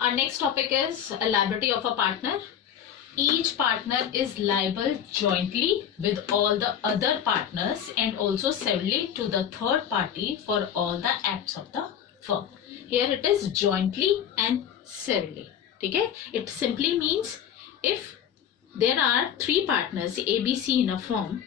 Our next topic is a liability of a partner. Each partner is liable jointly with all the other partners and also severally to the third party for all the acts of the firm. Here it is jointly and severally. Okay? It simply means if there are three partners A, B, C in a firm,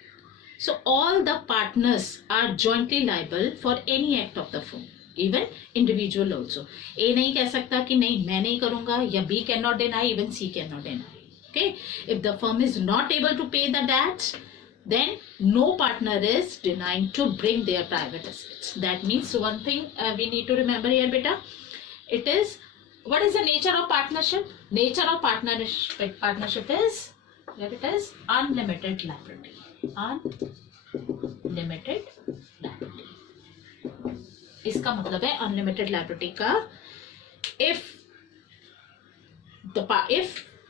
so all the partners are jointly liable for any act of the firm. Even individual also. A नहीं कह सकता कि नहीं मैं नहीं करूँगा या B cannot deny, even C cannot deny. Okay, if the firm is not able to pay the debts, then no partner is denying to bring their private assets. That means one thing we need to remember here, beta. It is, what is the nature of partnership? Nature of partnership is that it is unlimited liability. Unlimited liability. इसका मतलब है unlimited liability का if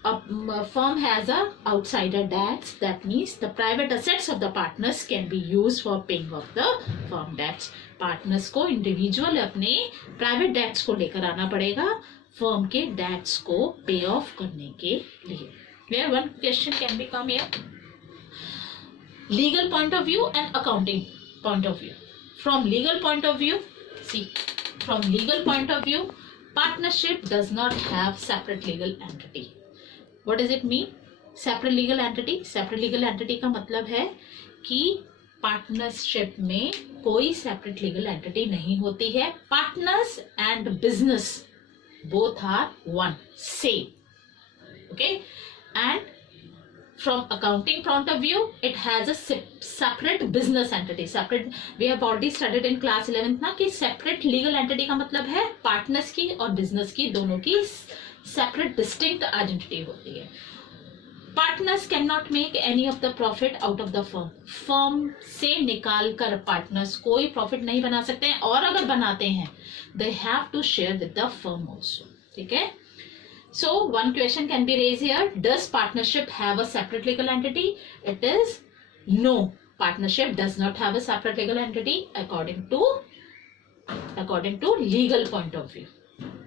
a firm has a outsider debts, that means the private assets of the partners can be used for paying off the firm debts. Partners को individual अपने private debts को लेकर आना पड़ेगा firm के debts को pay off करने के लिए. Where one question can become here. Legal point of view and accounting point of view. From legal point of view, from legal point of view, partnership does not have separate legal entity. What does it mean? Separate legal entity? Separate legal entity का मतलब है कि partnership में कोई separate legal entity नहीं होती है. Partners and business both are one, same. Okay? And from accounting point of view, it has a separate business entity. Separate, we have already studied in class 11th ना कि separate legal entity का मतलब है partners की और business की दोनों की separate distinct identity होती है. Partners cannot make any of the profit out of the firm. Firm से निकाल कर partners कोई profit नहीं बना सकते हैं और अगर बनाते हैं they have to share with the firm also. ठीक है? So one question can be raised here. Does partnership have a separate legal entity? It is no. Partnership does not have a separate legal entity according to legal point of view.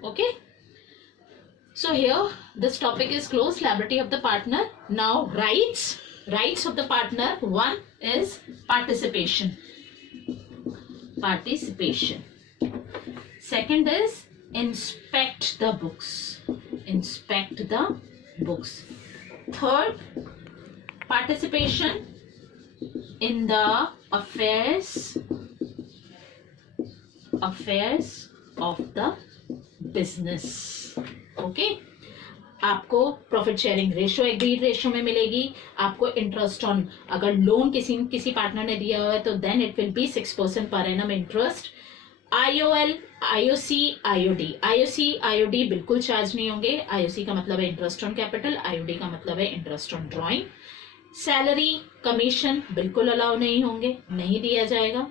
Okay. So here this topic is closed. Liability of the partner. Now rights of the partner. One is participation. Second is inspect the books. Third, participation in the affairs of the business. Okay? आपको profit sharing ratio agreed ratio में मिलेगी. आपको interest on अगर loan किसी partner ने दिया हुआ है तो then it will be 6% per annum interest. IOL, IOC, IOD. IOC, IOD बिल्कुल चार्ज नहीं होंगे. IOC का मतलब है इंटरेस्ट ऑन कैपिटल, IOD का मतलब है interest on drawing. Salary commission बिल्कुल अलाउ नहीं होंगे, नहीं दिया जाएगा.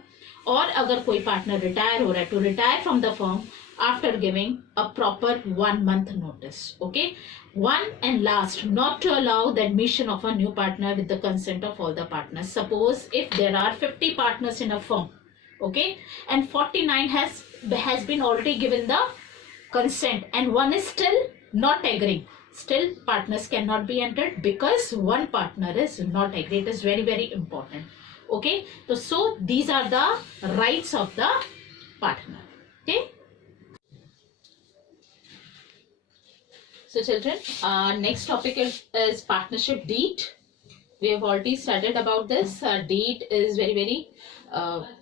और अगर कोई पार्टनर रिटायर हो रहा है, to retire from the firm after giving a proper 1 month notice. Okay. One and last, not to allow the admission of a new partner with the consent of all the partners. Suppose if there are 50 partners in a firm, okay, and 49 has been already given the consent and one is still not agreeing, still partners cannot be entered because one partner is not agreed. It is very, very important. Okay, so these are the rights of the partner. Okay, so children, next topic is partnership deed. We have already studied about this. Deed is very, very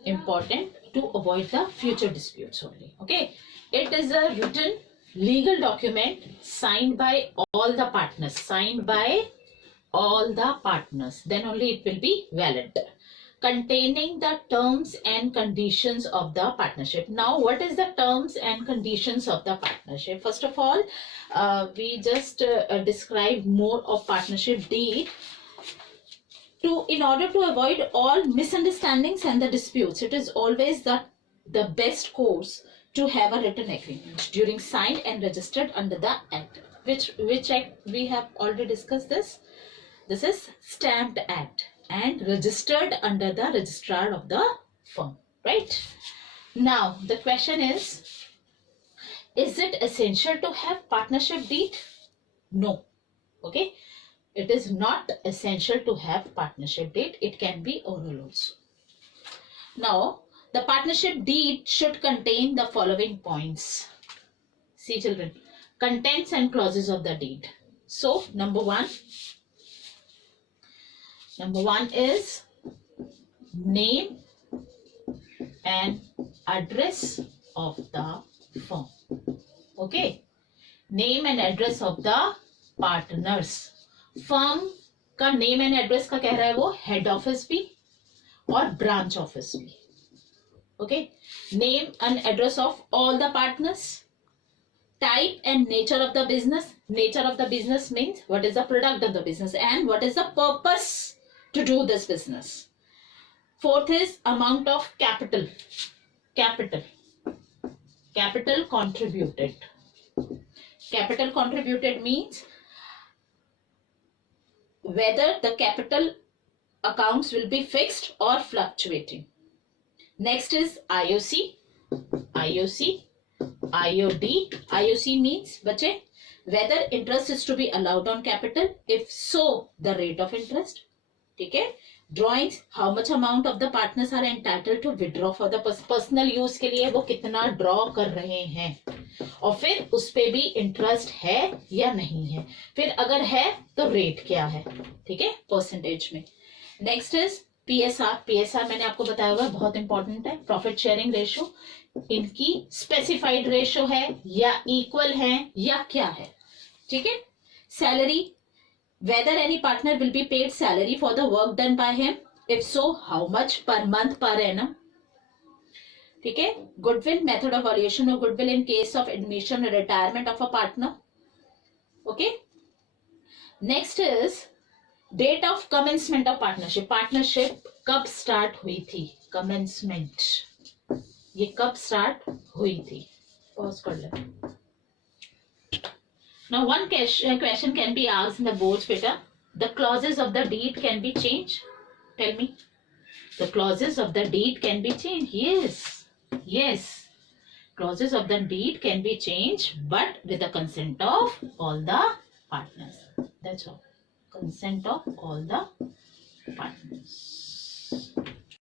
important to avoid the future disputes only. Okay, it is a written legal document signed by all the partners. Then only it will be valid, containing the terms and conditions of the partnership. Now what is the terms and conditions of the partnership? First of all, we just describe more of partnership deed. In order to avoid all misunderstandings and the disputes, it is always the best course to have a written agreement during signed and registered under the act. Which act we have already discussed this? This is stamped act and registered under the registrar of the firm, right? Now the question is, Is it essential to have partnership deed? No. Okay. It is not essential to have partnership deed. It can be oral also. Now, the partnership deed should contain the following points. See children, contents and clauses of the deed. So, number one is name and address of the firm. Okay. Name and address of the partners. Firm का name and address का कह रहा है वो head office भी और branch office भी. Okay. Name and address of all the partners. Type and nature of the business. Nature of the business means what is the product of the business and what is the purpose to do this business. Fourth is amount of capital. Capital contributed. Capital contributed means whether the capital accounts will be fixed or fluctuating. Next is IOC. IOD. IOC means बच्चे whether interest is to be allowed on capital. If so, the rate of interest. ठीक है. Drawings, how much amount of the partners are entitled to withdraw for the personal use के लिए वो कितना draw कर रहे हैं और फिर उस पे भी इंटरेस्ट है या नहीं है. फिर अगर है तो रेट क्या है. ठीक है, परसेंटेज में. नेक्स्ट इज पीएसआर मैंने आपको बताया हुआ बहुत इंपॉर्टेंट है. प्रॉफिट शेयरिंग रेशो, इनकी स्पेसिफाइड रेशो है या इक्वल है या क्या है. ठीक है. Salary, whether any partner will be paid salary for the work done by him, if so how much per month per annum. ठीक है. Goodwill, method of valuation of goodwill in case of admission retirement of a partner. Okay. Next is date of commencement of partnership. Partnership कब start हुई थी. Commencement, ये कब start हुई थी. Pause कर ले. Now one question can be asked in the boards beta. The clauses of the deed can be changed. Tell me. The clauses of the deed can be changed. Yes. Clauses of the deed can be changed, but with the consent of all the partners. That's all. Consent of all the partners.